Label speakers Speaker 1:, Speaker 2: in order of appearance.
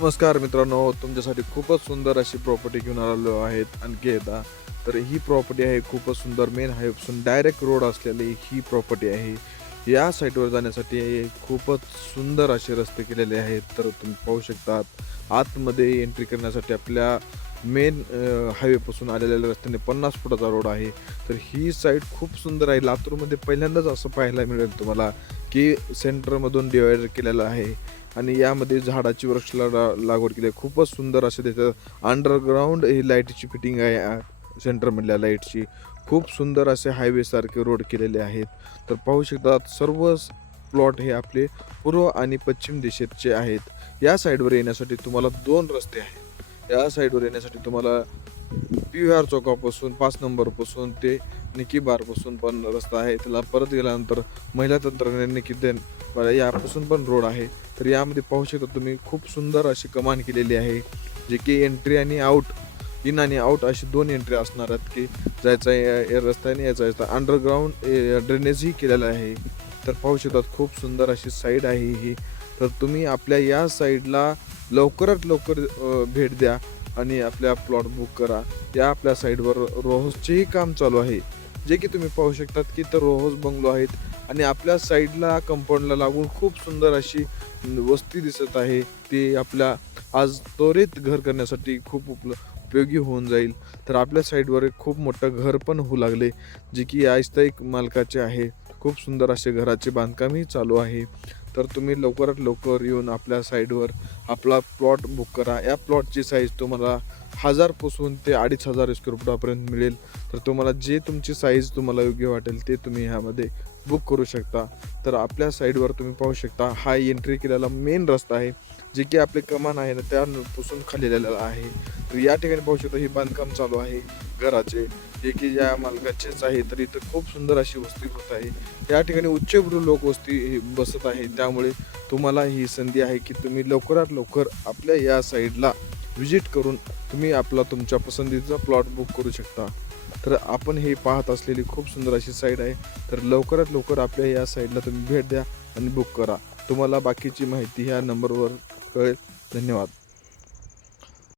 Speaker 1: नमस्कार मित्रांनो तुमच्यासाठी खूपच सुंदर अशी प्रॉपर्टी घेऊन आलेलो आहेत आणखी एकदा. तर ही प्रॉपर्टी आहे खूपच सुंदर मेन हायवेपासून डायरेक्ट रोड असलेली ही प्रॉपर्टी आहे. या साईटवर जाण्यासाठी खूपच सुंदर असे रस्ते केलेले आहेत. तर तुम्ही पाहू शकतात आतमध्ये एंट्री करण्यासाठी आपल्या मेन हायवेपासून आलेल्या रस्त्याने पन्नास फुटाचा रोड आहे. तर ही साईट खूप सुंदर आहे. लातूरमध्ये पहिल्यांदाच असं पाहायला मिळेल तुम्हाला की सेंटरमधून डिवायडर केलेलं आहे. आणि यामध्ये झाडाची वृक्ष लागवड केली. आहे खूपच सुंदर असे त्याचं अंडरग्राऊंड ही लाईटची फिटिंग आहे सेंटरमधल्या लाईटची. खूप सुंदर असे हायवेसारखे रोड केलेले आहेत. तर पाहू शकतात सर्व प्लॉट हे आपले पूर्व आणि पश्चिम दिशेचे आहेत. या साईडवर येण्यासाठी तुम्हाला दोन रस्ते आहेत. या साईडवर येण्यासाठी तुम्हाला पी व्ही आर चौकापासून पाच नंबरपासून ते निकी बारपासून पण रस्ता आहे. त्याला परत गेल्यानंतर महिला तंत्रज्ञान निकेतन यापासून पण रोड आहे. तर यामध्ये पाहू शकता तुम्ही खूप सुंदर अशी कमान केलेली आहे जे की एंट्री आणि आऊट इन आणि आऊट अशी दोन एंट्री असणार आहेत की जायचा या- या रस्त्याने यायचा यायचा अंडरग्राऊंड ड्रेनेजही केलेलं आहे. तर पाहू शकतात खूप सुंदर अशी साईड आहे ही. तर तुम्ही आपल्या या साईडला लवकरात लवकर भेट द्या आणि आपल्या प्लॉट बुक करा. या आपल्या साईडवर रोहसचेही काम चालू आहे. जे की तुम्ही पाहू शकतात की तर रोहस बंगलो आहेत. आणि आपल्या साईडला कंपाऊंडला लागून खूप सुंदर अशी वस्ती दिसत आहे. ती आपल्या आज त्वरित घर करण्यासाठी खूप उपल उपयोगी होऊन जाईल. तर आपल्या साईडवर एक खूप मोठं घर पण होऊ लागले जे की आयस्थायिक मालकाचे आहे. खूप सुंदर असे घराचे बांधकामही चालू आहे. तर तुम्ही लवकरात लवकर येऊन आपल्या साईडवर आपला प्लॉट बुक करा. या प्लॉटची साईज तुम्हाला हजारपासून ते अडीच हजार स्क्वेअर फुटापर्यंत मिळेल. तर तुम्हाला जे तुमची साईज तुम्हाला योग्य वाटेल ते तुम्ही ह्यामध्ये बुक करू शकता. तर आपल्या साईडवर तुम्ही पाहू शकता हा एंट्री केलेला मेन रस्ता आहे जे की आपले कमान आहे ना त्यापासून खाली आलेला आहे. तर या ठिकाणी पाहू शकता हे बांधकाम चालू आहे घराचे जे की या मालकाचेच आहे तर इथं खूप सुंदर अशी वस्ती होत आहे. या ठिकाणी उच्चभ्रू लोक वस्ती हे बसत आहे त्यामुळे तुम्हाला ही संधी आहे की तुम्ही लवकरात लवकर आपल्या या साईडला व्हिजिट करून तुम्ही आपला तुमच्या पसंतीचा प्लॉट बुक करू शकता. तर आपण हे पाहत असलेली खूप सुंदर अशी साईट आहे. तर लवकरात लवकर आपल्या या साईडला तुम्ही भेट द्या आणि बुक करा. तुम्हाला बाकीची माहिती ह्या नंबरवर कळेल. धन्यवाद.